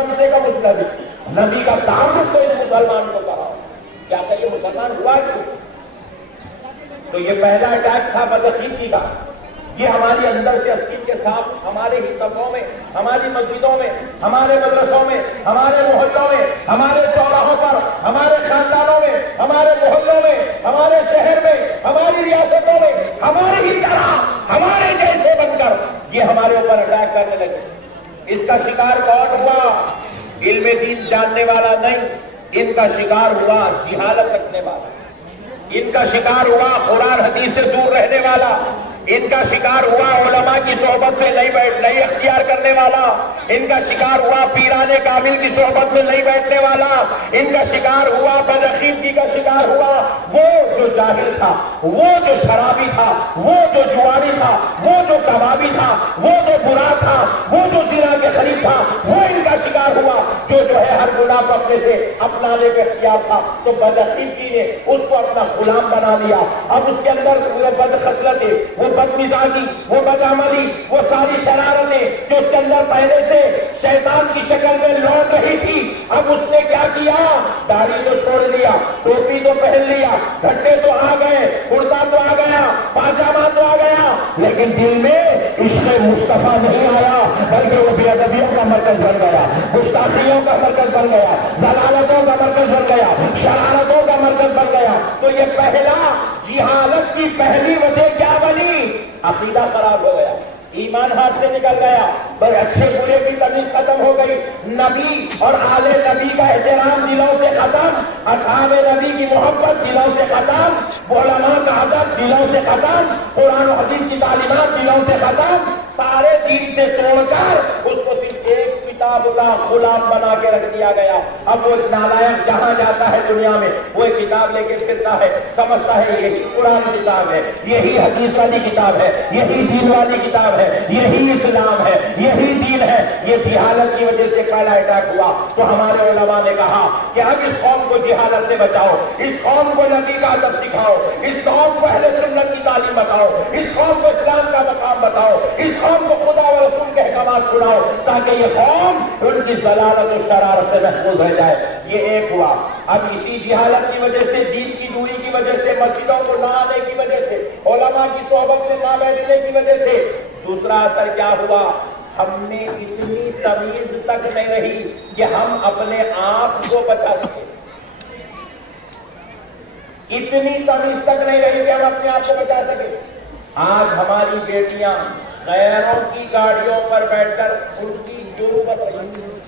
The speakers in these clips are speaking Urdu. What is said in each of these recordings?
کم سے کم اس نبی کا تعارف تو اس مسلمان کو کہا، کیا کہ یہ مسلمان ہوا کیوں؟ تو یہ پہلا اٹیک تھا بدعقیدگی کا، یہ ہماری اندر سے اسکین کے ساتھ ہمارے ہی صفوں میں، ہماری مسجدوں میں، ہمارے مدرسوں میں، ہمارے محلوں میں، ہمارے چوراہوں پر، ہمارے خاندانوں میں، ہمارے محلوں میں، ہمارے شہر میں، ہماری ریاستوں میں، ہماری ہی طرح ہمارے جیسے بن کر یہ ہمارے اوپر اٹیک کرنے لگے۔ اس کا شکار کون ہوا؟ علم دین جاننے والا نہیں، ان کا شکار ہوا جہالت رکھنے والا، ان کا شکار ہوا قرآن حدیث سے دور رہنے والا، ان کا شکار ہوا علماء کی صحبت سے نہیں اختیار کرنے والا، ان کا شکار ہوا پیران کامل کی صحبت میں نہیں بیٹھنے والا، ان کا شکار ہوا بدعقیدگی کا شکار ہوا وہ جو جاہل تھا، وہ جو شرابی تھا، وہ جو جواری تھا، وہ جو کبابی تھا، وہ جو برا تھا، وہ جو زنا کے قریب تھا، وہ ان کا شکار ہوا جو ہے ہر گناہ کو اپنے سے اپنانے کے اختیار تھا۔ تو بدعقیدگی نے اس کو اپنا غلام بنا لیا۔ اب اس کے اندر وہ بد خصلتیں، وہ بد مزاجی، وہ بد عملی، وہ ساری شرارتیں جو اس کے اندر پہلے سے شیطان کی شکل میں لوٹ رہی تھی، اب اس نے کیا کیا؟ داڑھی تو چھوڑ لیا، ٹوپی تو پہن لیا، گھٹے تو آ گئے، کرتا تو آ گیا، پاجامہ تو آ گیا، لیکن دل میں عشق مصطفیٰ نہیں آیا، بلکہ وہ بے ادبیوں کا مرکز بن گیا، گستاخیوں کا مرکز بن گیا، ضلالتوں کا مرکز بن گیا، شرارتوں کا مرکز بن گیا۔ تو یہ پہلا جہالت کی پہلی وجہ کیا بنی؟ عقیدہ خراب ہو گیا، ایمان ہاتھ سے نکل گیا، بس اچھے برے کی تمیز ختم ہو گئی، نبی اور آل نبی کا احترام دلوں سے ختم، اصحاب نبی کی محبت دلوں سے ختم، علماء کا ادب دلوں سے ختم، قرآن و حدیث کی تعلیمات دلوں سے ختم، سارے دین سے توڑ کر اس کو صرف ایک کتاب کا غلام بنا کے رکھ دیا گیا۔ اب وہ نالائق جہاں جاتا ہے دنیا میں وہ ایک کتاب لے کے پھرتا ہے، سمجھتا ہے یہی قرآن کتاب ہے، یہی حدیث والی کتاب ہے، یہی دین والی کتاب ہے، یہی اسلام ہے، یہی دین ہے۔ یہ جہالت کی وجہ سے پہلا اٹیک ہوا۔ تو ہمارے علماء نے کہا کہ اب اس قوم کو جہالت سے بچاؤ، اس قوم کو نبی کا ادب سکھاؤ، اس قوم کو اہل سنت کی تعلیم بتاؤ، اس قوم کو اسلام کا مقام بتاؤ، اس قوم کو خدا و رسول کے احکامات سناؤ، تاکہ یہ قوم ان کی ضلالت و شرارت سے محفوظ رہ جائے۔ یہ ایک ہوا۔ اب اسی جہالت کی وجہ سے، دین کی دوری کی وجہ سے، مسجدوں کو نہ آنے کی وجہ سے، علماء کی صحبت میں نہ بیٹھنے کی وجہ سے دوسرا اثر کیا ہوا؟ ہم میں اتنی تمیز تک نہیں رہی کہ ہم اپنے آپ کو بچا سکیں، اتنی تمیز تک نہیں رہی کہ ہم اپنے آپ کو بچا سکیں۔ آج ہماری بیٹیاں غیروں کی گاڑیوں پر بیٹھ کر ان کی جرم کر رہی ہیں۔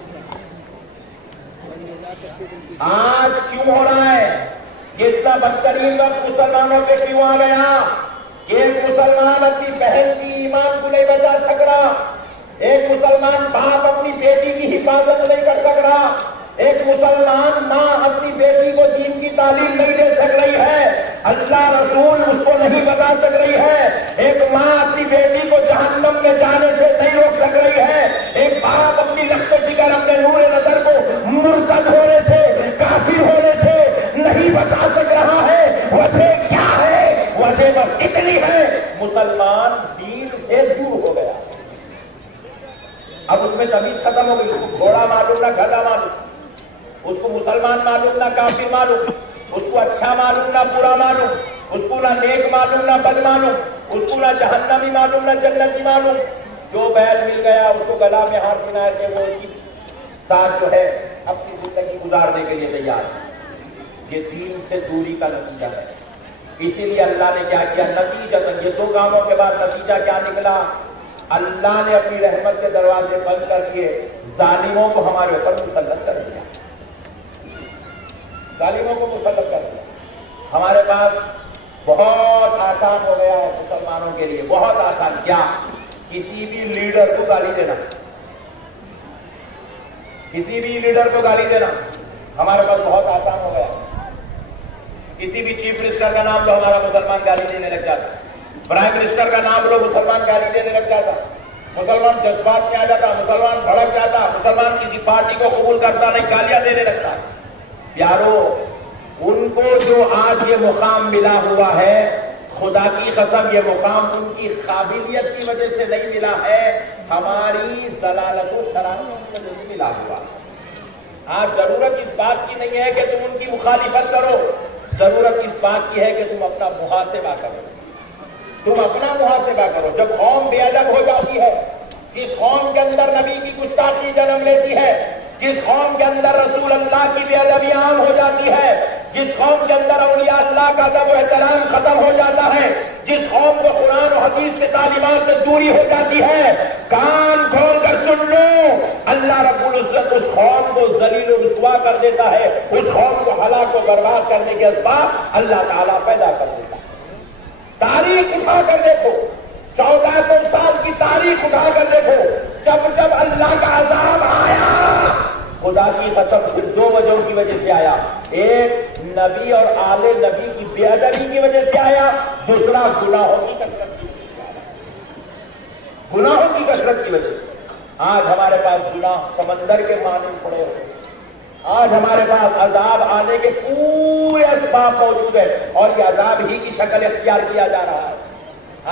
آج کیوں ہو رہا ہے کہ اتنا بدترین وقت مسلمانوں پہ کیوں آ گیا کہ ایک مسلمان اپنی بہن کی ایمان کو نہیں بچا سک رہا، ایک مسلمان باپ اپنی بیٹی کی حفاظت نہیں کر سک رہا، ایک مسلمان ماں اپنی بیٹی کو دین کی تعلیم نہیں دے سک رہی ہے، اللہ رسول اس کو نہیں بتا سک رہی ہے، ایک ماں اپنی بیٹی کو جہنم میں جانے سے نہیں روک سک رہی ہے، ایک باپ اپنی لخت جگر اپنے نور نظر کو مرتد ہونے سے، کافر ہونے سے نہیں بچا سک رہا ہے۔ وجہ کیا ہے؟ وجہ بس اتنی ہے، مسلمان دین سے دور ہو گیا۔ اب اس میں تمیز ختم ہو گئی، اس کو گھوڑا معلوم نہ گدھا معلوم، اس کو مسلمان معلوم نہ کافر معلوم، اس کو اچھا معلوم نہ برا معلوم، اس کو نہ نیک معلوم نہ بد معلوم، اس کو نہ جہنمی معلوم نہ جنتی معلوم۔ جو بیل مل گیا اس کو گلا میں ہاتھ ملا کے وہ اس کی ساتھ جو ہے اپنی زندگی گزارنے کے لیے تیار ہے۔ یہ دین سے دوری کا نتیجہ ہے۔ اسی لیے اللہ نے کیا کیا؟ نتیجہ یہ دو کاموں کے بعد نتیجہ کیا نکلا؟ اللہ نے اپنی رحمت کے دروازے بند کر دیے، ظالموں کو ہمارے اوپر مسلط کر دیا، ظالموں کو مسلط کر دیا۔ ہمارے پاس بہت آسان ہو گیا ہے مسلمانوں کے لیے، بہت آسان۔ کیا؟ کسی بھی لیڈر کو گالی دینا، کسی بھی لیڈر کو گالی دینا ہمارے پاس بہت آسان ہو گیا۔ کسی بھی چیف منسٹر کا نام لو، ہمارا مسلمان گالی دینے لگ جاتا، پرائم منسٹر کا نام لو، مسلمان گالی دینے لگ جاتا، مسلمان جذبات میں آ جاتا، مسلمان بھڑک جاتا، مسلمان کسی پارٹی کو قبول کرتا نہیں، گالیاں دینے لگتا۔ پیارو، ان کو جو آج یہ مقام ملا ہوا ہے، خدا کی قسم یہ مقام ان کی قابلیت کی وجہ سے نہیں ملا ہے، ہماری ضلالت و شرارت کی وجہ سے ملا ہوا ہے۔ آج ضرورت اس بات کی نہیں ہے کہ تم ان کی مخالفت کرو، ضرورت اس بات کی ہے کہ تم اپنا محاسبہ کرو، تم اپنا محاسبہ کرو۔ جب قوم بے ادب ہو جاتی ہے، جس قوم کے اندر نبی کی گستاخی جنم لیتی ہے، جس قوم کے اندر رسول اللہ کی بے ادبی عام ہو جاتی ہے، جس قوم کے اندر اولیاء اللہ کا ادب و احترام ختم ہو جاتا ہے، جس قوم کو قرآن و حدیث کے تعلیمات سے دوری ہو جاتی ہے، کان کھول کر سن لو، اللہ رب العزت اس قوم کو ذلیل و رسوا کر دیتا ہے، اس قوم کو ہلاک و برباد کرنے کے اسباب اللہ تعالیٰ پیدا کر دیتا ہے۔ تاریخ اٹھا کر دیکھو، 1400 سال کی تاریخ اٹھا کر دیکھو، جب جب اللہ کا عذاب آیا، خدا کی قسم صرف دو وجہوں کی وجہ سے آیا، ایک نبی اور آل نبی کی بے ادبی کی وجہ سے آیا، دوسرا گناہوں کی کثرت کی وجہ سے آیا، گناہوں کی کثرت کی وجہ سے۔ آج ہمارے پاس گناہ سمندر کے مانند پڑے ہوئے، آج ہمارے پاس عذاب آنے کے پورے اسباب موجود ہیں، اور یہ عذاب ہی کی شکل اختیار کیا جا رہا ہے۔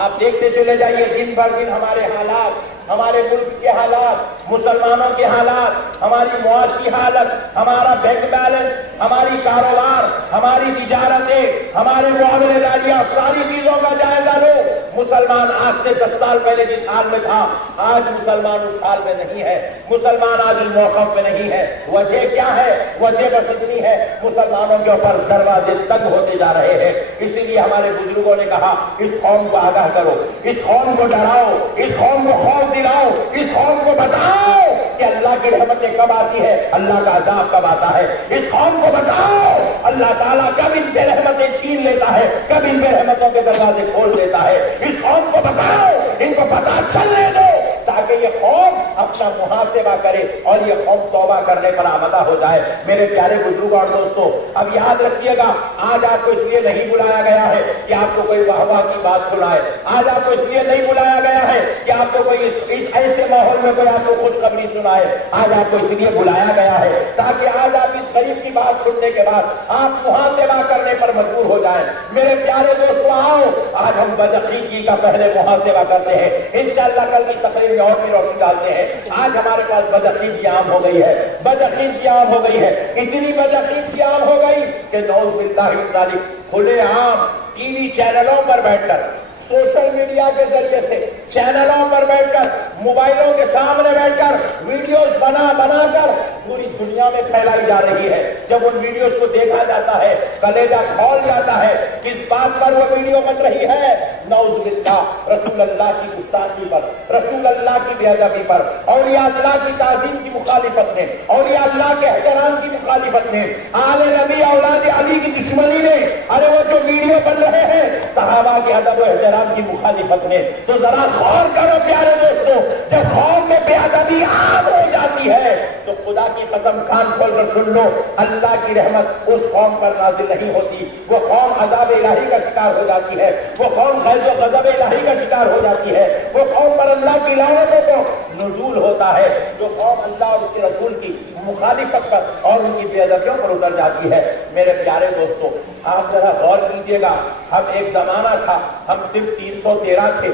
آپ دیکھتے چلے جائیے، دن بھر دن ہمارے حالات، ہمارے ملک کے حالات، مسلمانوں کے حالات، ہماری معاشی حالت، ہمارا بینک بیلنس، ہماری کاروبار، ہماری تجارتیں، ہمارے معاملے داریاں، ساری چیزوں کا جائزہ لو۔ مسلمان آج سے 10 سال پہلے جس حال میں تھا، آج مسلمان اس حال میں نہیں ہے، مسلمان آج اس موقف میں نہیں ہے۔ وجہ کیا ہے؟ وجہ بس اتنی ہے، مسلمانوں کے اوپر دروازے تنگ ہوتے جا رہے ہیں۔ اسی لیے ہمارے بزرگوں نے کہا، اس قوم کو آگاہ کرو، اس قوم کو ڈراؤ، اس قوم کو خوف دلاؤ، اس قوم کو بتاؤ کہ اللہ کی رحمتیں کب آتی ہے، اللہ کا عذاب کب آتا ہے۔ اس قوم کو بتاؤ اللہ تعالیٰ کب ان سے رحمتیں چھین لیتا ہے، کب ان پہ رحمتوں کے دروازے کھول دیتا ہے۔ اس قوم کو بتاؤ، ان کو پتہ چلنے دو، تاکہ یہ قوم اپنا محاسبہ کرے اور یہ قوم توبہ کرنے پر آمادہ ہو جائے۔ میرے پیارے بزرگ اور دوستو، اب یاد رکھیے گا، آج آپ کو اس لیے نہیں بلایا گیا ہے کہ آپ کو کوئی واہ واہ کی بات سنائے، آج آپ کو اس لیے نہیں بلایا گیا ہے کہ آپ کو کوئی اس ایسے ماحول میں کوئی آپ کو خوشخبری سنائے، آج آپ کو اس لیے بلایا گیا ہے تاکہ آج آپ اس غریب کی بات سننے کے بعد آپ محاسبہ کرنے پر مجبور ہو جائیں۔ میرے پیارے دوستو، آؤ آج ہم بدعقیدگی کا پہلے محاسبہ کرتے ہیں، انشاءاللہ کل کی تقریر میں اور بھی روشنی ڈالتے ہیں۔ آج ہمارے پاس بدعقیدگی عام ہو گئی ہے، بدعقیدگی عام ہو گئی ہے، اتنی بدعقیدگی عام ہو گئی کہ نعوذ باللہ من ذالک کھلے عام ٹی وی چینلوں پر بیٹھ کر، سوشل میڈیا کے ذریعے سے چینلوں پر بیٹھ کر، موبائلوں کے سامنے بیٹھ کر ویڈیوز بنا کر پوری دنیا میں پھیلائی جا رہی ہے۔ جب ان ویڈیوز کو دیکھا جاتا ہے، کلیجہ کھول جاتا ہے، کس بات پر وہ ویڈیو بن رہی ہے؟ نعوذ باللہ، رسول اللہ کی گستاخی پر، رسول اللہ کی بے ادبی پر، اولیاء اللہ کی تعظیم کی مخالفت میں، اولیاء اللہ کے احترام کی مخالفت میں، آل نبی اولاد علی کی دشمنی میں، ارے وہ جو ویڈیو بن رہے ہیں صحابہ کے ادب و احترام کی مخالفت میں، تو ذرا غور کرو پیارے دوستو، جب قوم میں بے ادبی عام ہو جاتی ہے تو خدا کی قسم کان کھول کر سن لو، اللہ کی رحمت اس قوم پر نازل نہیں ہوتی، وہ قوم عذاب الہی کا شکار ہو جاتی ہے، وہ قوم غیظ و غضب الہی کا شکار ہو جاتی ہے، وہ قوم پر اللہ کی لعنتوں کو نزول ہوتا ہے، جو قوم اللہ اور اس کے رسول کی مخالفت پر اور ان کی بے ادبیوں پر اتر جاتی ہے۔ میرے پیارے دوستو، آپ ذرا غور کیجئے گا، ہم ایک زمانہ تھا ہم صرف 313 تھے،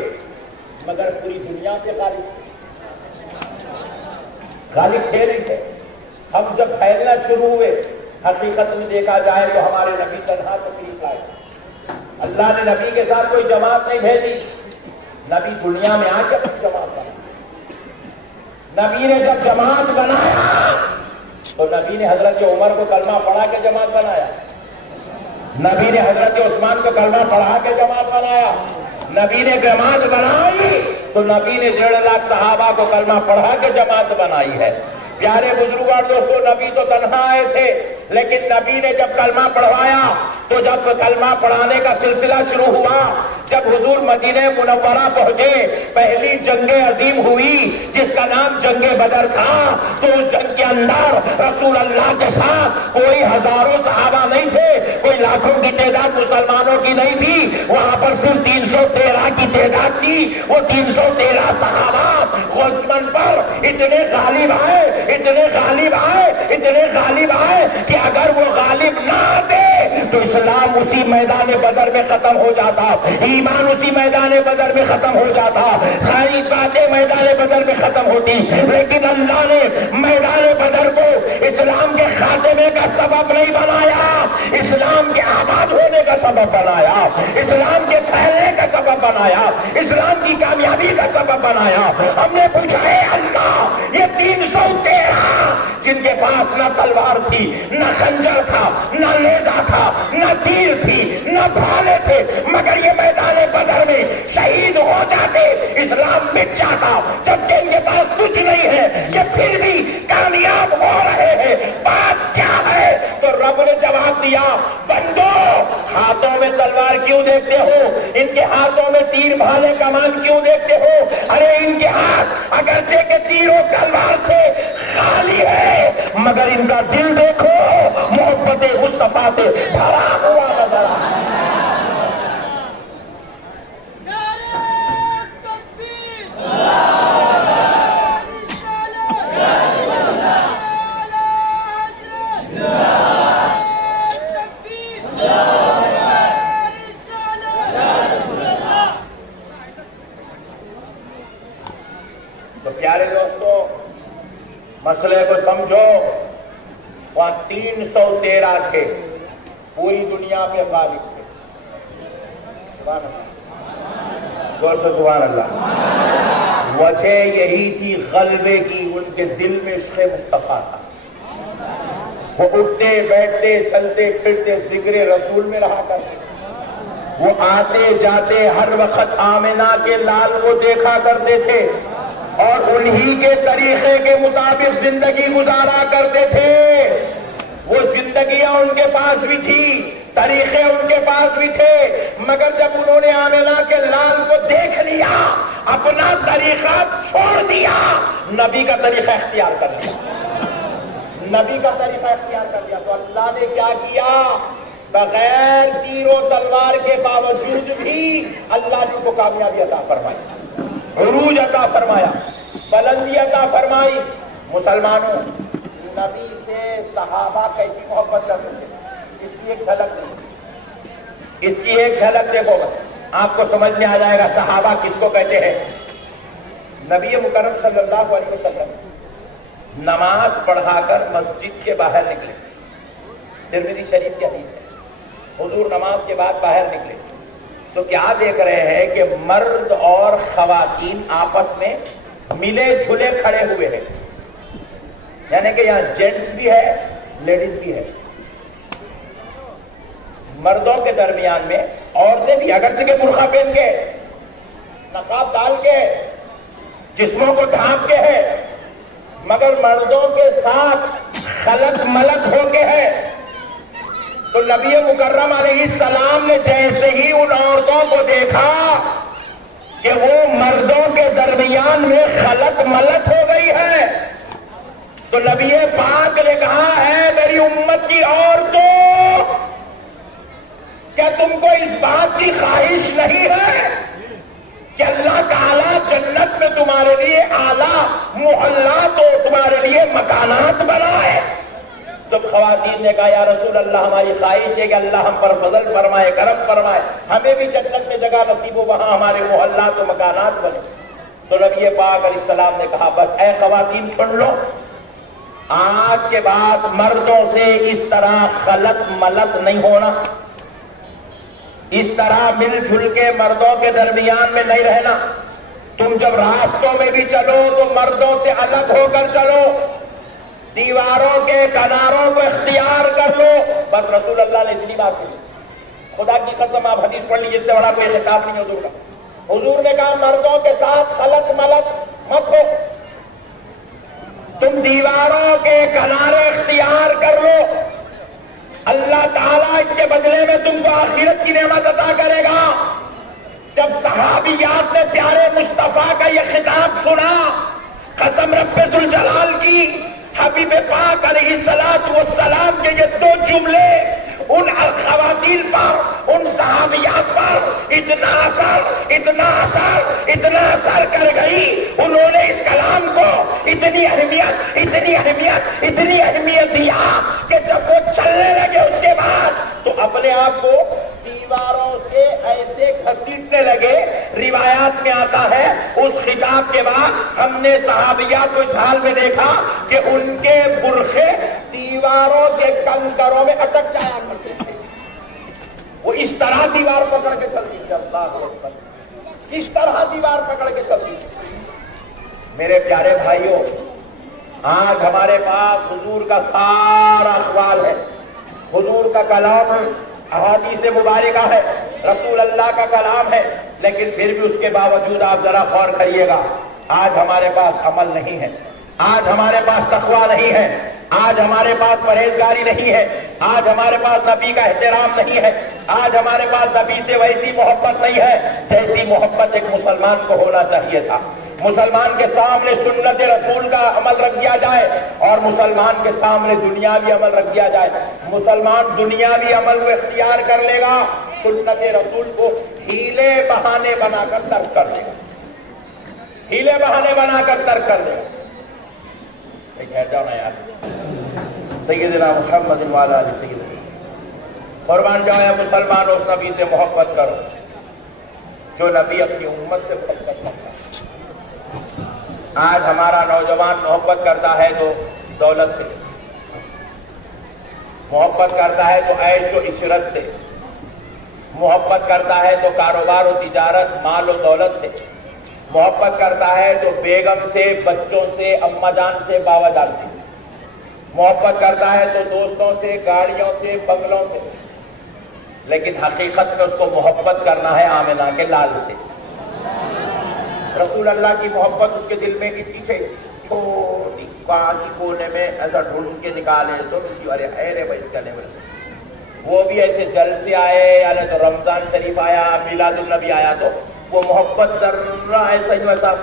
مگر پوری دنیا پہ غالب تھے نہیں تھے۔ ہم جب پھیلنا شروع ہوئے، حقیقت میں دیکھا جائے تو ہمارے نبی تنہا تشریف لائے، اللہ نے نبی کے ساتھ کوئی جماعت نہیں بھیجی، نبی دنیا میں آ کے جماعت بنا، نبی نے جب جماعت بنایا تو نبی نے حضرت عمر کو کلمہ پڑھا کے جماعت بنایا، نبی نے حضرت عثمان کو کلمہ پڑھا کے جماعت بنایا، نبی نے جماعت بنائی تو نبی نے 1.5 لاکھ صحابہ کو کلمہ پڑھا کے جماعت بنائی ہے۔ پیارے بزرگوں اور دوستوں، نبی تو تنہا آئے تھے، لیکن نبی نے جب کلمہ پڑھوایا تو جب کلمہ پڑھانے کا سلسلہ شروع ہوا، جب حضور مدینہ منورہ پہنچے، پہلی جنگ عظیم ہوئی جس کا نام جنگ بدر تھا، تو اس جنگ کے اندر رسول اللہ کے ساتھ کوئی ہزاروں صحابہ نہیں تھے، کوئی لاکھوں کی تعداد مسلمانوں کی نہیں تھی، وہاں پر صرف 313 کی تعداد تھی۔ وہ 313 صحابہ دشمن پر اتنے غالب آئے کہ اگر وہ غالب نہ آتے تو اسلام اسی میدان بدر میں ختم ہو جاتا، ایمان اسی میدان بدر میں ختم ہو جاتا، ساری باتیں میدان بدر میں ختم ہوتی، لیکن اللہ نے میدان بدر کو اسلام کے سبب نہیں بنایا، اسلام کے آباد ہونے کا سبب بنایا، اسلام کے پھیلنے کا سبب بنایا، اسلام کی کامیابی کا سبب بنایا۔ ہم نے پوچھا ہے اللہ یہ 313 جن کے پاس نہ تلوار تھی، نہ خنجر تھا، نہ نیزہ تھا، نہ تیر تھی، نہ بھالے تھے، مگر یہ میدان بدر میں شہید ہو جاتے، اسلام مٹ جاتا، جبکہ ان کے پاس کچھ نہیں ہے، یہ پھر بھی کامیاب ہو رہے ہیں، بات کیا ہے؟ تو رب نے جواب دیا، بندو ہاتھوں میں تلوار کیوں دیکھتے ہو؟ ان کے ہاتھوں میں تیر بھالے کمان کیوں دیکھتے ہو؟ ارے ان کے ہاتھ اگرچہ کہ تیر و تلوار سے خالی ہے، مگر ان کا دل دیکھو محبت مصطفیٰ سے بھرا ہوا نظر آتا ہے۔ تو پیارے دوستو مسئلے کو سمجھو، وہاں 313 تھے، پوری دنیا پہ غالب تھے۔ سبحان اللہ، غور سے سبحان اللہ۔ وجہ یہی تھی غلبے کی، ان کے دل میں عشق مصطفیٰ تھا، وہ اٹھتے بیٹھتے چلتے پھرتے ذکر رسول میں رہا کرتے، وہ آتے جاتے ہر وقت آمنہ کے لال کو دیکھا کرتے تھے اور انہی کے طریقے کے مطابق زندگی گزارا کرتے تھے۔ وہ زندگیاں ان کے پاس بھی تھی، طریقے ان کے پاس بھی تھے، مگر جب انہوں نے آمنہ کے لال کو دیکھ لیا، اپنا طریقہ چھوڑ دیا، نبی کا طریقہ اختیار کر لیا، نبی کا طریقہ اختیار کر لیا۔ تو اللہ نے کیا کیا؟ بغیر تیر و تلوار کے باوجود بھی اللہ نے ان کو کامیابی عطا فرمائی، عروج عطا فرمایا، بلندی عطا فرمائی۔ مسلمانوں، نبی سے صحابہ کیسی محبت کرتے تھے، اس کی ایک جھلک دیکھو، اس کی ایک جھلک دیکھو، آپ کو سمجھ میں آ جائے گا صحابہ کس کو کہتے ہیں۔ نبی مکرم صلی اللہ علیہ وسلم نماز پڑھا کر مسجد کے باہر نکلے، ترمذی شریف کی حدیث ہے، حضور نماز کے بعد باہر نکلے تو کیا دیکھ رہے ہیں کہ مرد اور خواتین آپس میں ملے جھلے کھڑے ہوئے ہیں، یعنی کہ یہاں جینٹس بھی ہے لیڈیز بھی ہے، مردوں کے درمیان میں عورتیں بھی، اگرچہ کہ برقع پہن کے، نقاب ڈال کے، جسموں کو ڈھانپ کے ہے، مگر مردوں کے ساتھ خلط ملط ہو کے ہے۔ تو نبی مکرم علیہ السلام نے جیسے ہی ان عورتوں کو دیکھا کہ وہ مردوں کے درمیان میں خلط ملط ہو گئی ہے، تو نبی پاک نے کہا ہے میری امت کی عورتوں، کیا تم کو اس بات کی خواہش نہیں ہے کہ اللہ تعالیٰ جنت میں تمہارے لیے اعلیٰ محلات اور تمہارے لیے مکانات بنائے؟ جب خواتین نے کہا یا رسول اللہ ہماری خواہش ہے کہ اللہ ہم پر فضل فرمائے، کرم فرمائے، ہمیں بھی جنت میں جگہ نصیب ہو، وہاں ہمارے محلات و مکانات بنے، تو نبی پاک علیہ السلام نے کہا بس اے خواتین سن لو، آج کے بعد مردوں سے اس طرح خلط ملط نہیں ہونا، اس طرح مل جھل کے مردوں کے درمیان میں نہیں رہنا، تم جب راستوں میں بھی چلو تو مردوں سے الگ ہو کر چلو، دیواروں کے کناروں کو اختیار کر لو۔ بس رسول اللہ نے اتنی بات کی، خدا کی قسم آپ حدیث پڑھ لیجیے، اس سے بڑا کوئی خطاب نہیں حضور کا۔ حضور نے کہا مردوں کے ساتھ خلط ملط مت ہو، تم دیواروں کے کنارے اختیار کر لو، اللہ تعالیٰ اس کے بدلے میں تم کو آخرت کی نعمت عطا کرے گا۔ جب صحابیات نے پیارے مصطفیٰ کا یہ خطاب سنا، قسم رب ذوالجلال کی، حبیب پاک علیہ السلام کے یہ دو جملے ان خواتین پر، ان صحابیات پر اتنا اثر کر گئی، انہوں نے اس کلام کو اتنی اہمیت دیا کہ جب وہ چلنے لگے اس کے بعد تو اپنے آپ کو دیواروں سے ایسے گھسیٹنے لگے۔ روایات میں آتا ہے اس خطاب کے بعد ہم نے صحابیات کو اس حال میں دیکھا کہ ان کے برقعے دیواروں کے کنکروں میں اٹک جایا کرتے تھے، وہ اس طرح دیوار پکڑ کے چلتی تھی، اللہ اکبر، اس طرح دیوار پکڑ کے چلتی تھی۔ میرے پیارے بھائیوں، آج ہمارے پاس حضور کا سارا اقوال ہے، حضور کا کلام ہے، احادیث مبارکہ ہے، رسول اللہ کا کلام ہے، لیکن پھر بھی اس کے باوجود آپ ذرا غور کریے گا، آج ہمارے پاس عمل نہیں ہے، آج ہمارے پاس تقویٰ نہیں ہے، آج ہمارے پاس پرہیزگاری نہیں ہے، آج ہمارے پاس نبی کا احترام نہیں ہے، آج ہمارے پاس نبی سے ویسی محبت نہیں ہے جیسی محبت ایک مسلمان کو ہونا چاہیے تھا۔ مسلمان کے سامنے سنت رسول کا عمل رکھ دیا جائے اور مسلمان کے سامنے دنیاوی عمل رکھ دیا جائے۔ مسلمان دنیاوی عمل کو اختیار کر لے گا، سنت رسول کو ہیلے بہانے بنا کر ترک کر دے گا، ہیلے بہانے بنا کر ترک کر دے گا۔ ٹھہر جاؤ نا یار، سیدنا محمد والا علی سیدنا، قربان جاؤ یا مسلمان، اس نبی سے محبت کرو جو نبی اپنی امت سے محبت کرتا ہے۔ آج ہمارا نوجوان محبت کرتا ہے تو دولت سے، محبت کرتا ہے تو عیش و عشرت سے، محبت کرتا ہے تو کاروبار و تجارت، مال و دولت سے، محبت کرتا ہے تو بیگم سے، بچوں سے، اماں جان سے، باوا جان سے، محبت کرتا ہے تو دوستوں سے، گاڑیوں سے، بنگلوں سے، لیکن حقیقت میں اس کو محبت کرنا ہے آمنہ کے لال سے۔ رسول اللہ کی محبت اس کے دل میں کی پیچھے چھوٹی کانچی کونے میں ایسا ڈھونڈ کے نکالے تو ارے ارے بھائی چلے بھائی، وہ بھی ایسے جل سے آئے، یعنی تو رمضان شریف آیا، میلاد النبی آیا تو وہ محبت ذرہ ایسا ہی ویسا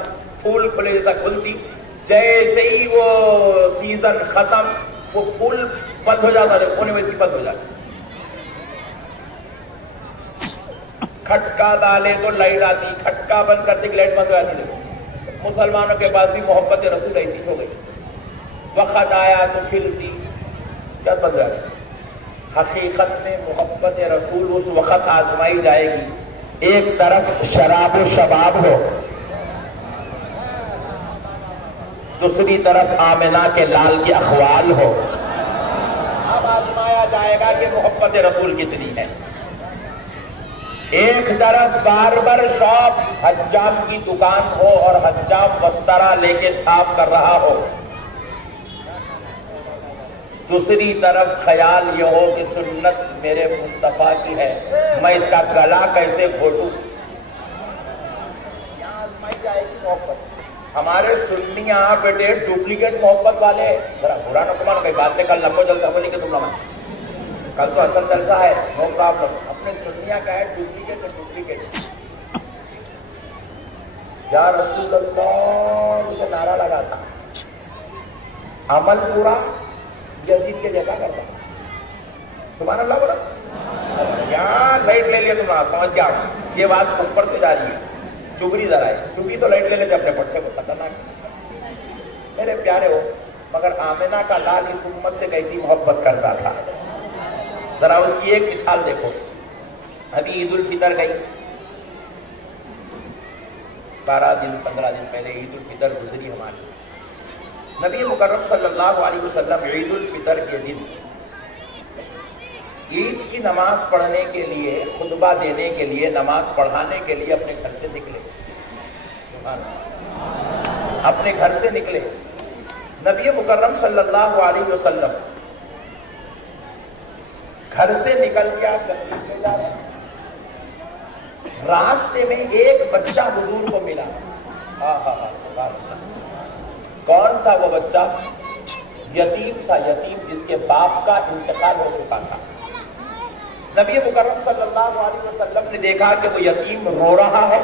پھول کھلے جیسا کھلتی، جیسے ہی وہ سیزن ختم وہ پھول بند ہو جاتا ہے، کونے ویسی بند ہو جاتا، کھٹکا ڈالے تو لائٹ آتی، کھٹکا بند کرتے کہ لائٹ بند ہو جاتی۔ مسلمانوں کے پاس بھی محبت رسول ایسی ہو گئی، وقت آیا تو کھلتی، کیا بند ہو جاتی۔ حقیقت میں محبت رسول اس وقت آزمائی جائے گی، ایک طرف شراب و شباب ہو، دوسری طرف آمنہ کے لال کی اخوال ہو، اب آزمایا جائے گا کہ محبت رسول کتنی ہے۔ ایک طرف باربر شاپ، حجام کی دکان ہو اور حجام بسترہ لے کے صاف کر رہا ہو، دوسری طرف خیال یہ ہو کہ سنت میرے مصطفیٰ کی ہے، میں اس کا گلا کیسے گھوٹوں۔ یہاں آزمائی جائے گی محبت۔ ہمارے سنی یہاں بیٹے ڈپلیکیٹ محبت والے، ذرا برا نہ کمان، کئی بات کل لمبو جلسہ بولی کہ تم نہ، کل تو اصل جلسہ ہے، نو پرابلم۔ اپنے سنیا کا ہے ڈپلیکیٹ تو ڈپلیکیٹ۔ یا رسول اللہ مجھے نعرہ لگا تھا، عمل پورا یزید کے جیسا کرتا، سبحان اللہ بولا، یہاں لائٹ لے لیا، تم سمجھ گیا یہ بات سب پر سے جا رہی ہے، چگری ذرا ہے، چونکہ تو لائٹ لے لیتے اپنے پٹھے کو، خطرناک۔ میرے پیارے ہو، مگر آمنہ کا لال اس امت سے کیسی محبت کرتا تھا، ذرا اس کی ایک مثال دیکھو۔ ابھی عید الفطر گئی، 12 دن 15 دن پہلے عید الفطر گزری ہماری۔ نبی مکرم صلی اللہ علیہ وسلم عید الفطر کے دن عید کی نماز پڑھنے کے لیے، خطبہ دینے کے لیے، نماز پڑھانے کے لیے اپنے گھر سے نکلے، اپنے گھر سے نکلے۔ نبی مکرم صلی اللہ علیہ وسلم گھر سے نکل کے آپ تشریف لے جا رہے ہیں، راستے میں ایک بچہ حضور کو ملا۔ کون تھا وہ بچہ؟ یتیم تھا، یتیم جس کے باپ کا انتقال ہو چکا تھا۔ نبی مکرم صلی اللہ علیہ وسلم نے دیکھا کہ وہ یتیم رو رہا ہے،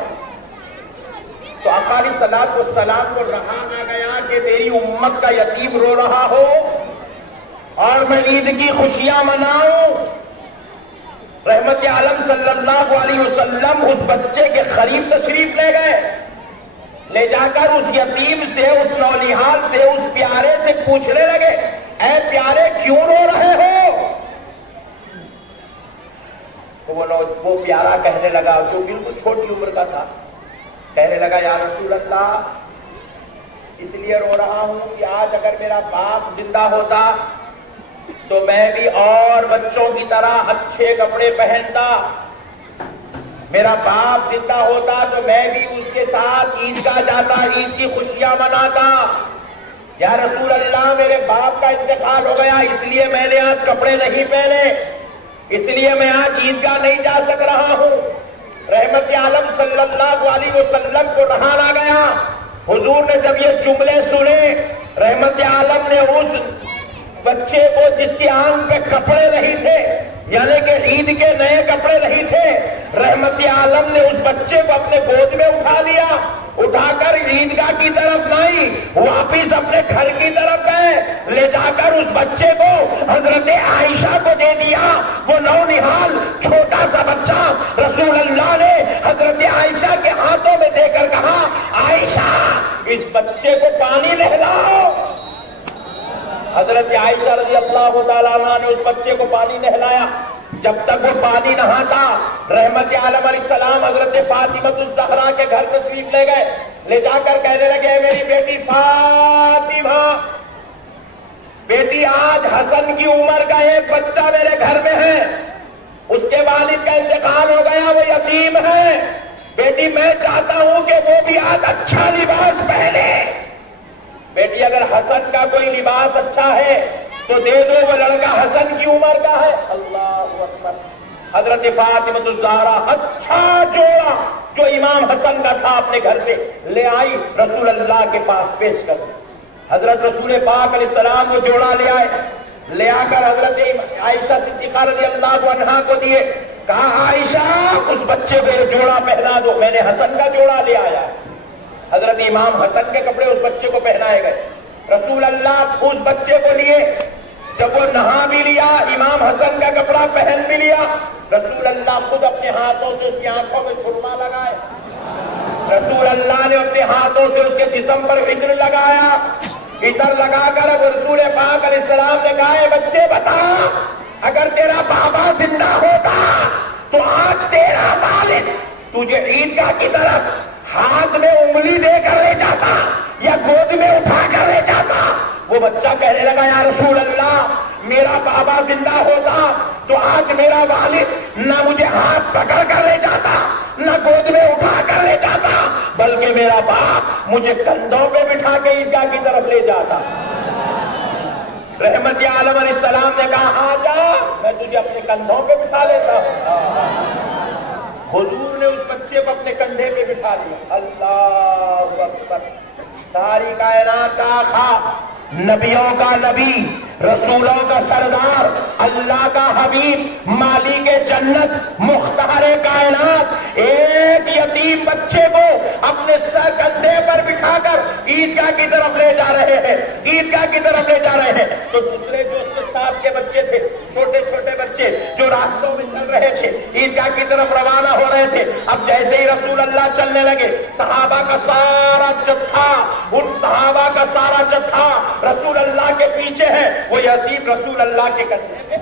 تو آقا علیہ الصلوۃ والسلام کو رہا نہ گیا کہ میری امت کا یتیم رو رہا ہو اور میں عید کی خوشیاں مناؤں۔ رحمت عالم صلی اللہ علیہ وسلم اس بچے کے قریب تشریف لے گئے، لے جا کر اس یتیم سے، اس نونہال سے، اس پیارے سے پوچھنے لگے، اے پیارے کیوں رو رہے ہو؟ تو وہ پیارا کہنے لگا، جو بالکل چھوٹی عمر کا تھا، کہنے لگا یا رسول اللہ اس لیے رو رہا ہوں کہ آج اگر میرا باپ زندہ ہوتا تو میں بھی اور بچوں کی طرح اچھے کپڑے پہنتا. میرا باپ زندہ ہوتا تو میں بھی اس کے ساتھ عیدگاہ جاتا, عید کی خوشیاں مناتا. یا رسول اللہ میرے باپ کا انتقال ہو گیا, اس لیے میں نے آج کپڑے نہیں پہنے, اس لیے میں آج عیدگاہ نہیں جا سک رہا ہوں. رحمت عالم صلی اللہ علیہ وسلم کو رہا نہ گیا. حضور نے جب یہ جملے سنے, رحمت عالم نے اس بچے کو جس کی آنکھ پہ کپڑے نہیں تھے, یعنی کہ عید کے نئے کپڑے نہیں تھے, رحمت عالم نے اس بچے کو اپنے گود میں اٹھا لیا, اٹھا کر عیدگاہ کی طرف نہیں, واپس اپنے گھر کی طرف گئے, لے جا کر اس بچے کو حضرت عائشہ کو دے دیا. وہ نونہال چھوٹا سا بچہ رسول اللہ نے حضرت عائشہ کے ہاتھوں میں دے کر کہا, عائشہ اس بچے کو پانی نہلاؤ. حضرت عائشہ رضی اللہ تعالیٰ عنہ نے اس بچے کو پانی نہلایا. جب تک وہ پانی نہاتا, رحمت عالم علیہ السلام حضرت فاطمہ الزہرا کے گھر تشریف لے گئے. لے جا کر کہنے لگے, میری بیٹی فاطمہ, بیٹی آج حسن کی عمر کا ایک بچہ میرے گھر میں ہے, اس کے والد کا انتقال ہو گیا, وہ یتیم ہے. بیٹی میں چاہتا ہوں کہ وہ بھی آج اچھا لباس پہنے. بیٹی اگر حسن کا کوئی لباس اچھا ہے تو دے دو, وہ لڑکا حسن کی عمر کا ہے. اللہ اکبر. حضرت فاطمہ الزہرا اچھا جوڑا جو امام حسن کا تھا اپنے گھر سے لے آئی, رسول اللہ کے پاس پیش کر دی. حضرت رسول پاک علیہ السلام وہ جوڑا لے آئے, لے آ کر حضرت عائشہ صدیقہ رضی اللہ عنہا کو دیے. کہا, عائشہ اس بچے کو یہ جوڑا پہنا دو, میں نے حسن کا جوڑا لے آیا. حضرت امام حسن کے کپڑے اس بچے کو پہنائے گئے. رسول اللہ اس بچے کو لیے, جب وہ نہا بھی لیا, امام حسن کا کپڑا پہن بھی لیا, رسول اللہ خود اپنے ہاتھوں سے اس کی آنکھوں میں سرما لگائے. رسول اللہ نے اپنے ہاتھوں سے اس کے جسم پر عطر لگایا. عطر لگا کر اب رسول پاک علیہ السلام نے کہا, اے بچے بتا, اگر تیرا بابا زندہ ہوتا تو آج تیرا والد تجھے عیدگاہ کی طرف ہاتھ میں انگلی دے کر لے جاتا یا گود میں اٹھا کر لے جاتا. وہ بچہ کہنے لگا, یا رسول اللہ میرا بابا زندہ ہوتا تو آج میرا والد نہ مجھے ہاتھ پکڑ کر لے جاتا, نہ گود میں اٹھا کر لے جاتا, بلکہ میرا باپ مجھے کندھوں پہ بٹھا کے عیدگاہ کی طرف لے جاتا. رحمت عالم علیہ السلام نے کہا, آ جا, میں تجھے اپنے کندھوں پہ بٹھا لیتا ہوں. حضور نے اس بچے کو اپنے کندھے پہ بٹھا دیا. اللہ اکبر. ساری کائنات کا آقا, نبیوں کا نبی, رسولوں کا سردار, اللہ کا حبیب, مالک جنت, مختار کائنات, ایک یتیم بچے کو اپنے سر کندھے پر بٹھا کر عیدگاہ کی طرف لے جا رہے ہیں, عیدگاہ کی طرف لے جا رہے ہیں. تو دوسرے جو اس کے ساتھ کے بچے تھے, چھوٹے چھوٹے بچے جو راستوں میں چل رہے تھے, عیدگاہ کی طرف روانہ ہو رہے تھے, اب جیسے ہی رسول اللہ چلنے لگے, صحابہ کا سارا جتھا, ان صحابہ کا سارا جتھا رسول اللہ کے پیچھے ہے. وہ یتیم رسول اللہ کے کندھے پہ,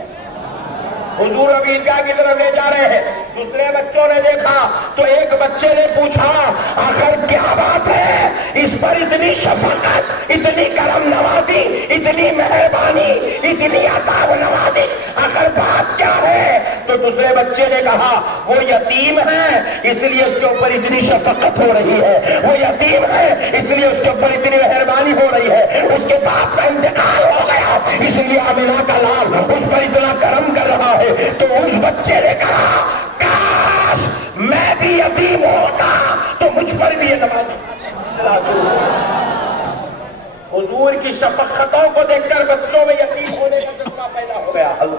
حضور اب عیدگاہ کی طرف لے جا رہے ہیں. دوسرے بچوں نے دیکھا تو ایک بچے نے پوچھا, آخر کیا بات ہے, اس پر اتنی شفقت, اتنی کرم نوازی, اتنی مہربانی, اتنی عطا و نوازش, آخر بات کیا ہے؟ تو دوسرے بچے نے کہا, وہ یتیم ہے اس لیے اس کے اوپر اتنی شفقت ہو رہی ہے, وہ یتیم ہے اس لیے اس کے اوپر اتنی مہربانی ہو رہی ہے, اس کے باپ کا انتقال ہو گیا اس لیے آمنہ کا لال اس پر اتنا کرم کر رہا ہے. تو اس بچے نے کہا, کاش میں بھی یتیم ہوتا تو مجھ پر بھی یہ نماز. حضور کی شفقتوں کو دیکھ کر بچوں میں یتیم ہونے کا جذبہ پیدا ہو گیا. اللہ